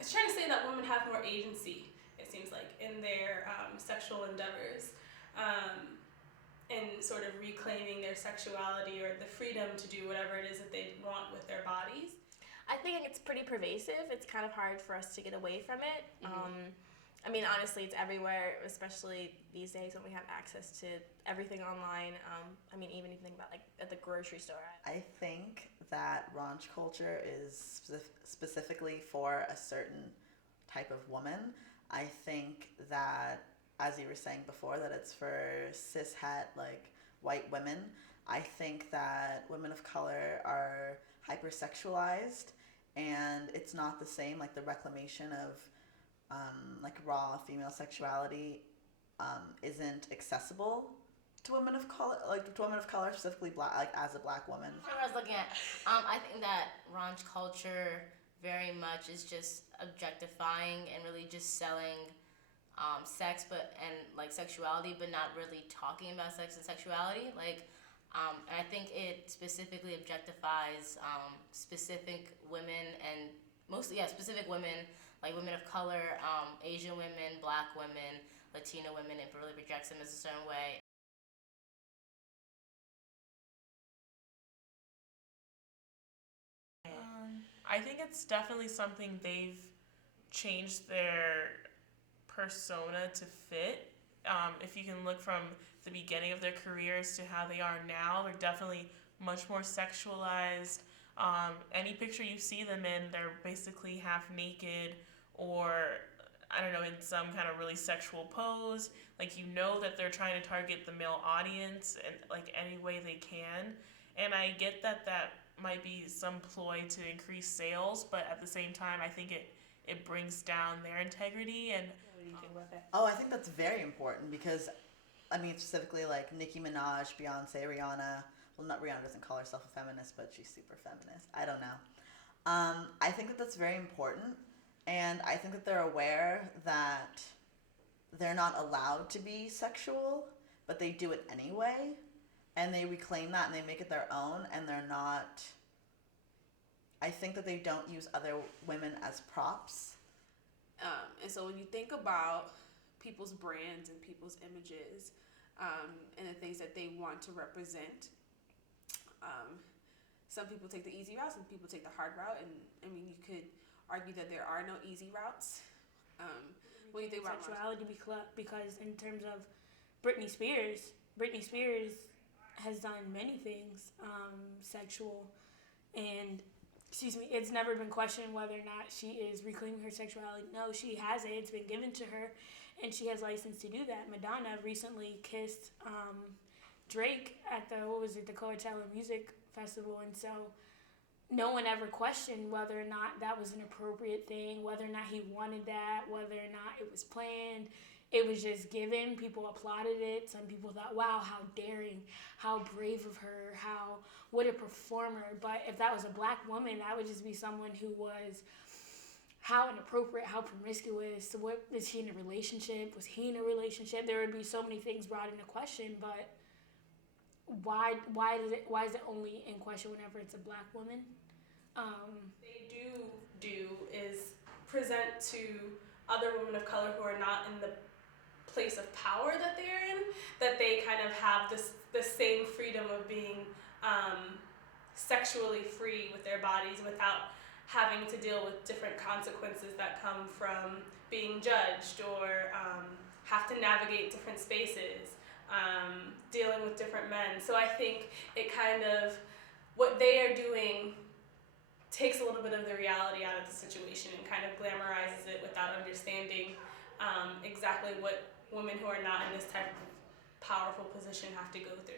it's trying to say that women have more agency, it seems like, in their sexual endeavors, and sort of reclaiming their sexuality or the freedom to do whatever it is that they want with their bodies. I think it's pretty pervasive. It's kind of hard for us to get away from it. I mean, honestly, it's everywhere, especially these days when we have access to everything online. I mean, even if you think about like at the grocery store. I think that raunch culture is specifically for a certain type of woman. I think that, as you were saying before, that it's for cishet, like white women. I think that women of color are hypersexualized, and it's not the same. Like the reclamation of like raw female sexuality isn't accessible to women of color, like to women of color, specifically black, like as a black woman. That's what I was looking at. I think that raunch culture very much is just objectifying and really just selling sex, and like sexuality, but not really talking about sex and sexuality. And I think it specifically objectifies specific women, and mostly specific women, like women of color, Asian women, black women, Latina women. It really projects them as a certain way. I think it's definitely something they've changed their persona to fit. If you can look from the beginning of their careers to how they are now, they're definitely much more sexualized. Any picture you see them in, they're basically half naked or, I don't know, in some kind of really sexual pose. Like, you know that they're trying to target the male audience in like any way they can. And I get that that might be some ploy to increase sales, but at the same time, I think it brings down their integrity. And What do you think about that? Oh, I think that's very important because, I mean, specifically like Nicki Minaj, Beyonce, Rihanna. Well, not Rihanna doesn't call herself a feminist, but she's super feminist. I don't know. I think that that's very important, and I think that they're aware that they're not allowed to be sexual, but they do it anyway, and they reclaim that and they make it their own, and they're not. I think that they don't use other women as props. And so when you think about people's brands and people's images, and the things that they want to represent, some people take the easy route, some people take the hard route, and I mean, you could argue that there are no easy routes. When you think about sexuality, because in terms of Britney Spears has done many things sexual, and it's never been questioned whether or not she is reclaiming her sexuality. No, she has it. It's been given to her, and she has license to do that. Madonna recently kissed Drake at the Coachella Music Festival, and so no one ever questioned whether or not that was an appropriate thing, whether or not he wanted that, whether or not it was planned. It was just given. People applauded it. Some people thought, wow, how daring, how brave of her, what a performer. But if that was a black woman, that would just be someone who was how inappropriate, how promiscuous. What is he in a relationship? Was he in a relationship? There would be so many things brought into question, but why is it only in question whenever it's a black woman? They do is present to other women of color who are not in the place of power that they're in, that they kind of have the same freedom of being sexually free with their bodies without having to deal with different consequences that come from being judged or have to navigate different spaces, dealing with different men. So I think it kind of, what they are doing takes a little bit of the reality out of the situation and kind of glamorizes it without understanding exactly what women who are not in this type of powerful position have to go through.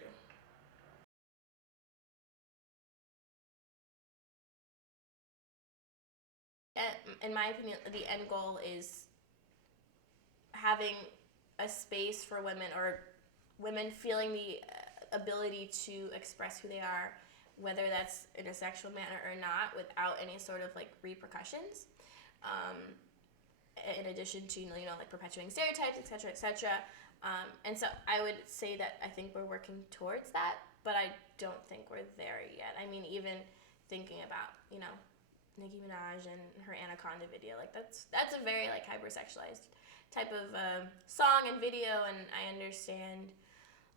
In my opinion, the end goal is having a space for women, or women feeling the ability to express who they are, whether that's in a sexual manner or not, without any sort of like repercussions. In addition to like perpetuating stereotypes, etc., etc. And so I would say that I think we're working towards that, but I don't think we're there yet. I mean, even thinking about Nicki Minaj and her Anaconda video. Like that's a very like hypersexualized type of song and video, and I understand.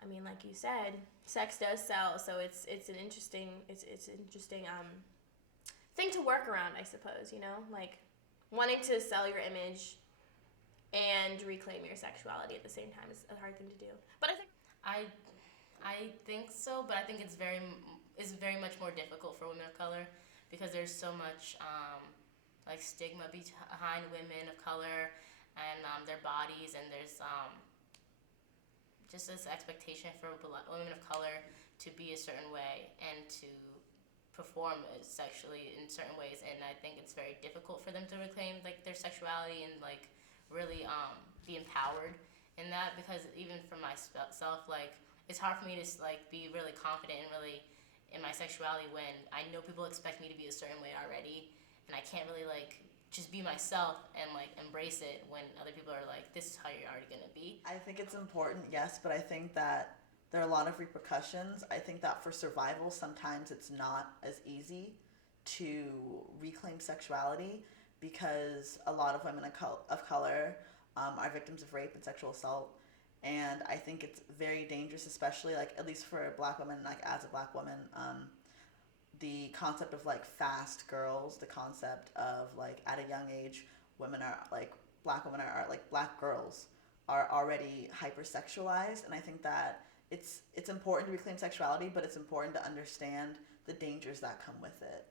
I mean, like you said, sex does sell, so it's an interesting thing to work around, I suppose. You know, like wanting to sell your image and reclaim your sexuality at the same time is a hard thing to do. But I think I think so, but I think it's very much more difficult for women of color because there's so much like stigma behind women of color and their bodies, and there's just this expectation for women of color to be a certain way and to perform sexually in certain ways, and I think it's very difficult for them to reclaim like their sexuality and like really be empowered in that, because even for myself, like it's hard for me to like be really confident and really in my sexuality when I know people expect me to be a certain way already, and I can't really like just be myself and like embrace it when other people are like, this is how you're already gonna be. I think it's important, yes, but I think that there are a lot of repercussions. I think that for survival, sometimes it's not as easy to reclaim sexuality because a lot of women of color are victims of rape and sexual assault. And I think it's very dangerous, especially like at least for Black women, like as a Black woman, the concept of like fast girls, the concept of like at a young age, women are like Black women are like Black girls are already hypersexualized, and I think that it's important to reclaim sexuality, but it's important to understand the dangers that come with it.